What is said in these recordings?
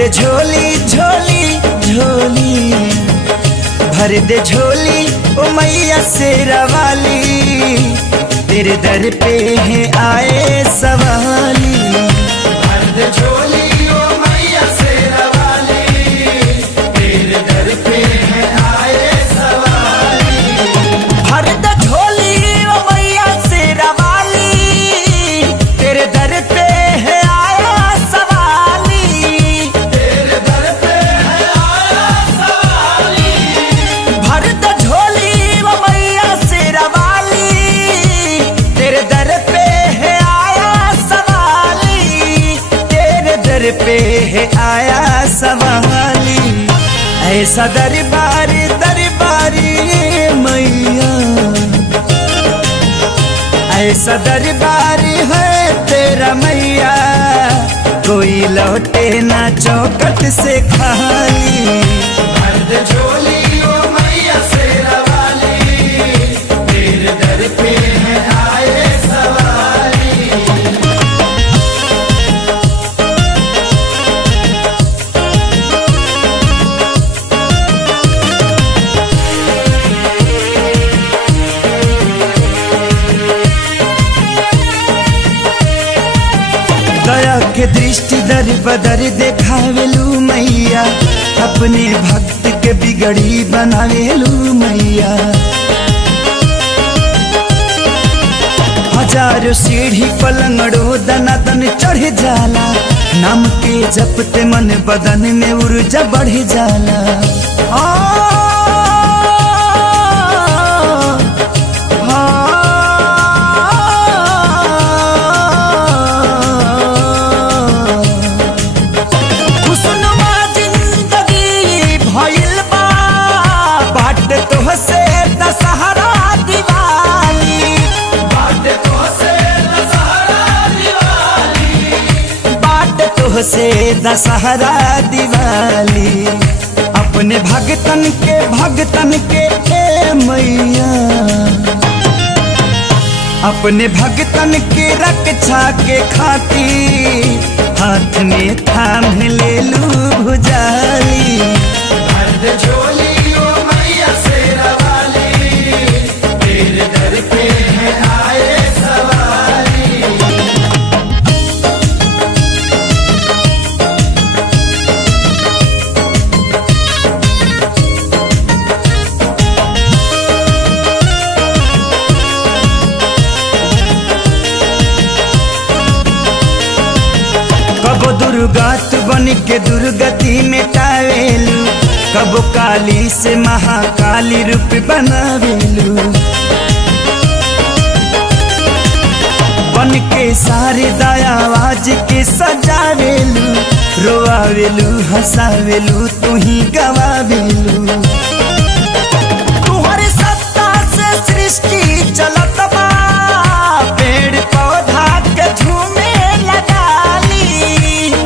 दे झोली झोली झोली, भर दे झोली ओ मैया शेरा वाली, तेरे दर पे है आए सवाली। भर दे झोली ओ मैया शेरा वाली, तेरे दर पे है आए सवाली। भर दे झोली ओ मैया शेरा वाली, तेरे दर पे है आया सवाली, तेरे दर पे है आया सवाली। भर दे झोली ओ मैया शेरा वाली, तेरे दर पे है आया सवाली, तेरे दर पे है आया सवाली। ऐसा दरबारी दरबारी मैया, ऐसा दरबारी है तेरा मैया, कोई लौटे ना चौकट से खाली। भर दे झोली ओ मैया शेरा वाली, तेरे दर पे है आए सवाली। दया के दृष्टि दर बदर देखावेलू मैया, अपने भक्त के बिगड़ी बनावेलू मैया। हजारों सीढ़ी पलंगड़ो दना दन चढ़ जाला, नाम के जपते मन बदन में ऊर्जा बढ़ जाला। खुशनुमा जिंदगी भइल बा, बाट तोहसे दशहरा दिवाली, बाट तोहसे दशहरा दिवाली, बाट तोहसे दशहरा दिवाली। अपने भगतन के ए मैया, अपने भगतन के रक्षा के खातिर हाथ में थाम ले लू भुजाली। भर दे झोली ओ मैया शेरा वाली, तेरे दर पे है आए सवाली। कबो दुर्गात बन के दुर्गति मिटावेलू, कबो काली से महाकाली रूप बनावेलू। बन के सारे दयावाज के सजावेलू, रोआवेलू हंसावेलू तू ही गवावेलू। तुहरे सत्ता से सृष्टि चलत बा, पेड़ पौधा के झूमे लगाली,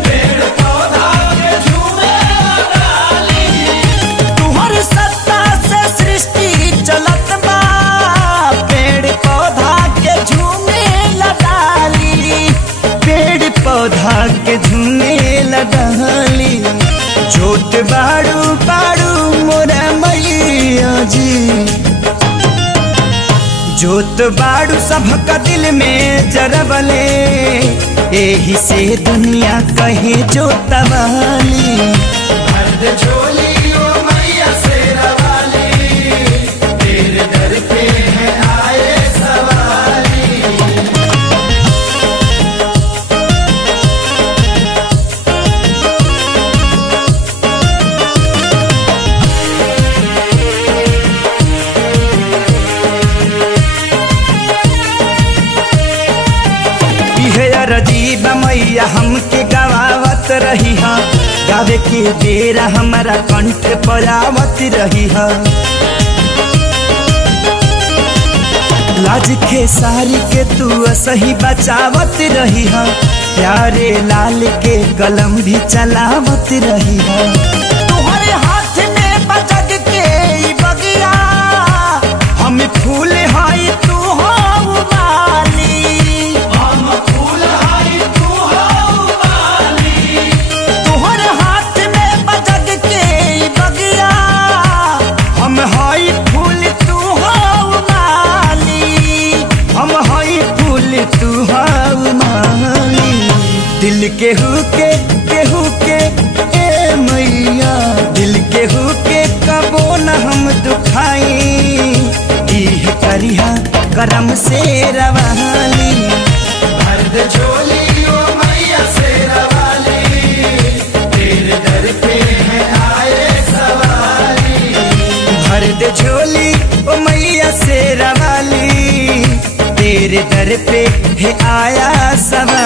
पेड़ पौधा के झूमे लगाली। तुहरे सत्ता से सृष्टि चलत बा, पेड़ पौधा के झूमे लगाली, पेड़ पौधा के झूमे लगाली। जोत बाड़ू बाड़ू मोरा मैया जी, जोत बाड़ू सबका दिल में जरबले, एही से दुनिया कहे जोतवाली। भर दे झोली ओ मैया शेरा वाली, तेरे दर पे है आए सवाली। रजीब मैया हमके गवावत रही हा, गावे के बेरा हमारा कंठ परावत रही हा। लाज के सारी के तू सही बचावत रही हा, प्यारे लाल के कलम भी चलावत रही हा। तुम्हारे हाथ में बजग के बगिया, हम फूल हाई तू हो माली, हम फूल हाई तू हो माली। तुम्हारे हाथ केहू के ए मैया दिल केहू के कबो न हम दुखाई इह करिहा करम से रवाली भर दे झोली ओ मैया से रवाली तेरे दर पे है आए सवाली भर दे झोली ओ मैया से रवाली तेरे दर पे है आया सवाली